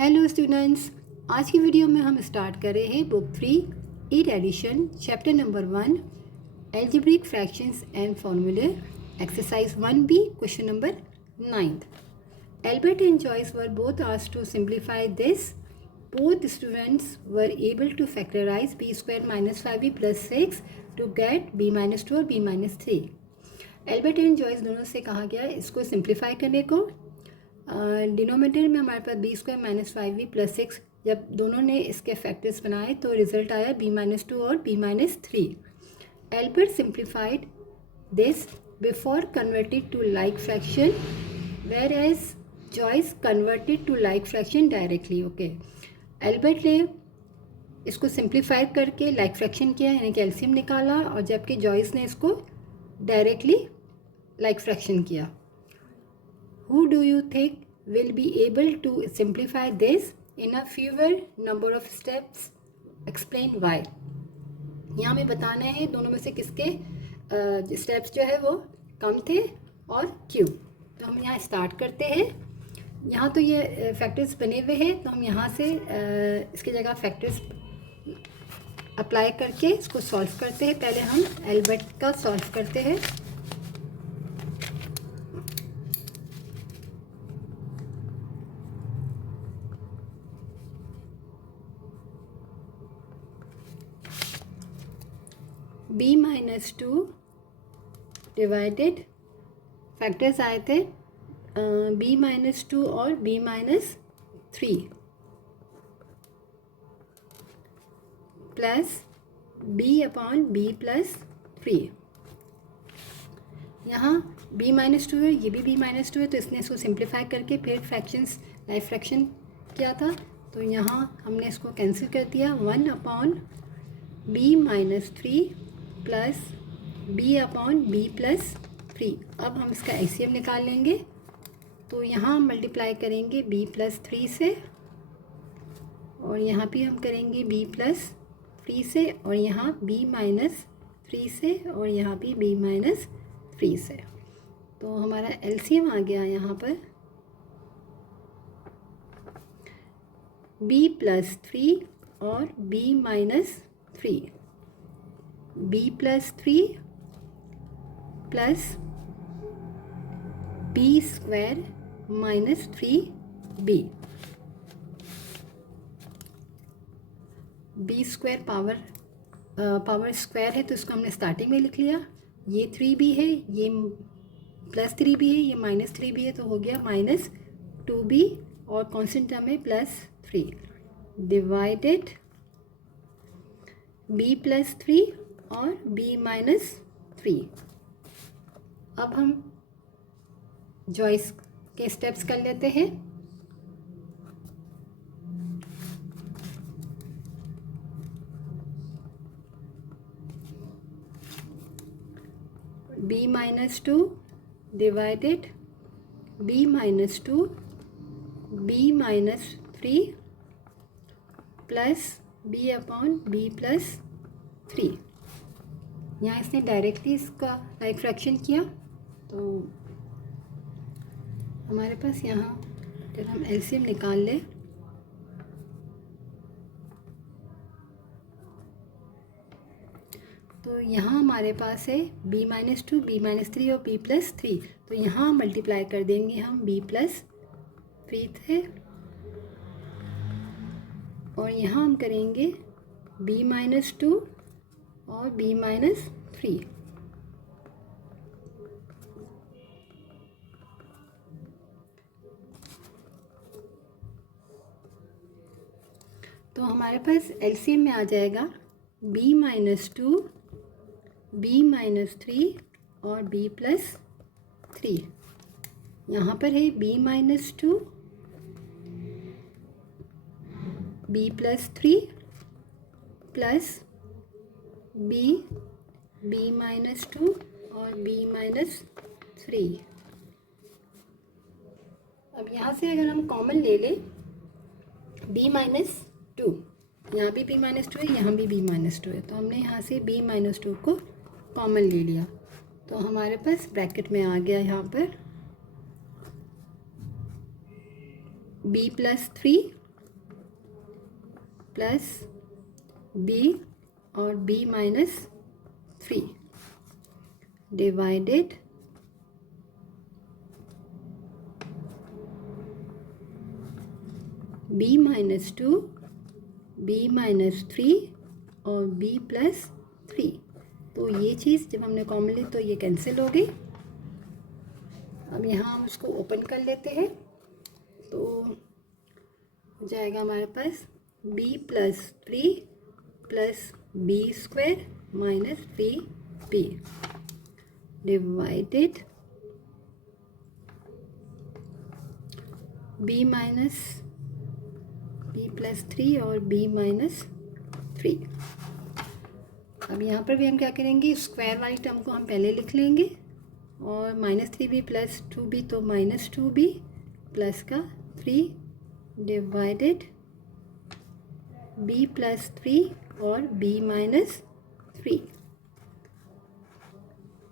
Hello students, आज की video में हम स्टार्ट कर रहे हैं book 3 eight edition chapter number 1 algebraic fractions and formulae exercise 1B question number 9। Albert and Joyce were both asked to simplify this. Both students were able to factorize b square minus 5b plus 6 to get b minus 2 और b minus 3। Albert and Joyce दोनों से कहा गया इसको simplify करने को। Denominator में हमारे पास B square minus 5b plus 6, जब दोनों ने इसके फैक्टर्स बनाए तो रिजल्ट आया b माइनस 2 और b minus 3। Albert simplified this before converted to like fraction where as Joyce converted to like fraction directly. Okay, Albert ने इसको सिंप्लीफाई करके लाइक फ्रैक्शन किया, यानी कि एलसीएम निकाला, और जबकि जॉयस ने इसको डायरेक्टली लाइक फ्रैक्शन किया। Who do you think will be able to simplify this in a fewer number of steps? Explain why. यहाँ हमें बताना है दोनों में से किसके स्टेप्स जो है वो कम थे और क्यों। तो हम यहाँ स्टार्ट करते हैं। यहाँ तो ये फैक्टर्स बने हुए हैं, तो हम यहाँ से इसकी जगह फैक्टर्स अप्लाई करके इसको सॉल्व करते हैं। पहले हम एल्बर्ट का सॉल्व करते हैं। b माइनस 2 डिवाइडेड फैक्टर्स आए थे b माइनस 2 और b minus 3 plus b upon b plus 3। यहाँ b माइनस 2 है, ये भी b माइनस 2 है, तो इसने इसको सिंप्लीफाई करके फिर फ्रैक्शंस लाइक फ्रैक्शन किया था, तो यहाँ हमने इसको कैंसिल कर दिया। 1 upon b minus 3 plus b upon b plus 3। अब हम इसका एलसीएम निकाल लेंगे, तो यहाँ हम मल्टीप्लाई करेंगे b प्लस 3 से, और यहाँ भी हम करेंगे b प्लस 3 से, और यहाँ b माइनस 3 से, और यहाँ भी b माइनस 3 से। तो हमारा एलसीएम आ गया यहाँ पर b प्लस 3 और b minus 3। b plus 3 plus b square minus 3b। b square power square है, तो इसको हमने स्टार्टिंग में लिख लिया। ये 3b है, ये प्लस 3b है, ये माइनस 3b है, तो हो गया माइनस 2b, और कॉन्स्टेंट टर्म है प्लस 3 डिवाइडेड b प्लस 3 और b माइनस 3। अब हम जॉइस के स्टेप्स कर लेते हैं। b minus 2 divided b minus 2 b minus 3 plus b upon b plus 3। यहाँ इसने डायरेक्टली इसका लाइक फ्रैक्शन किया, तो हमारे पास यहाँ जब हम एलसीएम निकाल लें तो यहाँ हमारे पास है b माइनस 2 b माइनस 3 और b प्लस 3। तो यहाँ मल्टीप्लाई कर देंगे हम b प्लस 3 थे, और यहाँ हम करेंगे b माइनस 2 और b माइनस 3। तो हमारे पास एलसीएम में आ जाएगा b माइनस 2 b माइनस 3 और b प्लस 3। यहाँ पर है b minus 2 b plus 3 plus b minus 2 और b माइनस 3। अब यहाँ से अगर हम कॉमन ले लें b माइनस 2, यहाँ भी b माइनस 2 है, यहाँ भी b माइनस 2 है, तो हमने यहाँ से b माइनस 2 को कॉमन ले लिया, तो हमारे पास ब्रैकेट में आ गया यहाँ पर b प्लस 3 प्लस बी और b minus 3 divided b minus 2, b minus 3 और b प्लस 3। तो ये चीज़ जब हमने कॉमन ली तो ये कैंसिल हो गई। अब यहाँ हम इसको ओपन कर लेते हैं तो हो जाएगा हमारे पास b plus 3 plus b square minus 3b divided b minus b plus 3 और b माइनस 3। अब यहाँ पर भी हम क्या करेंगे, स्क्वायर वाली टर्म को हम पहले लिख लेंगे और माइनस 3b प्लस 2b तो माइनस 2b प्लस का 3 डिवाइडेड b प्लस 3 और b माइनस 3।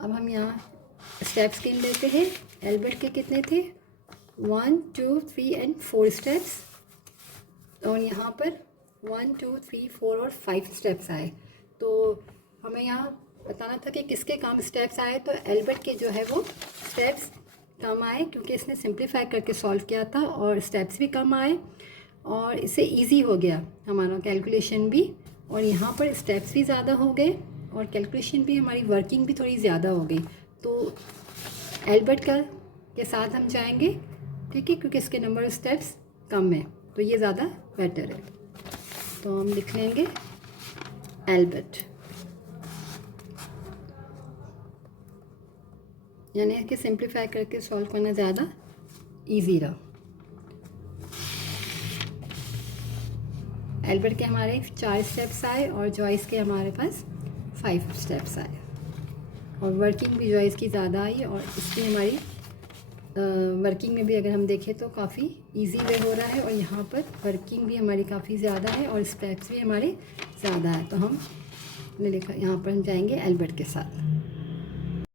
अब हम यहाँ स्टेप्स गिन लेते हैं। एल्बर्ट के कितने थे, 1 2 3 एंड 4 स्टेप्स और यहाँ पर 1 2 3 4 और 5 स्टेप्स आए। तो हमें यहाँ बताना था कि किसके कम स्टेप्स आए, तो एल्बर्ट के जो है वो स्टेप्स कम आए क्योंकि इसने सिंप्लीफाई करके सॉल्व किया था और स्टेप्स भी कम आए और इससे इजी हो गया हमारा कैलकुलेशन भी, और यहाँ पर स्टेप्स भी ज़्यादा हो गए और कैलकुलेशन भी, हमारी वर्किंग भी थोड़ी ज़्यादा हो गई। तो एल्बर्ट का के साथ हम जाएंगे, ठीक है, क्योंकि इसके नंबर ऑफ स्टेप्स कम है तो ये ज़्यादा बेटर है। तो हम लिख लेंगे एल्बर्ट, यानी कि सिंप्लीफाई करके सॉल्व करना ज़्यादा इजी रहा। एल्बर्ट के हमारे 4 स्टेप्स आए और जॉइस के हमारे पास 5 स्टेप्स आए और वर्किंग भी जॉइस की ज़्यादा आई और इसकी हमारी वर्किंग में भी अगर हम देखें तो काफ़ी इजी वे हो रहा है और यहाँ पर वर्किंग भी हमारी काफ़ी ज़्यादा है और स्टेप्स भी हमारे ज़्यादा है। तो हम ने लिखा यहाँ पर हम जाएंगे एल्बर्ट के साथ।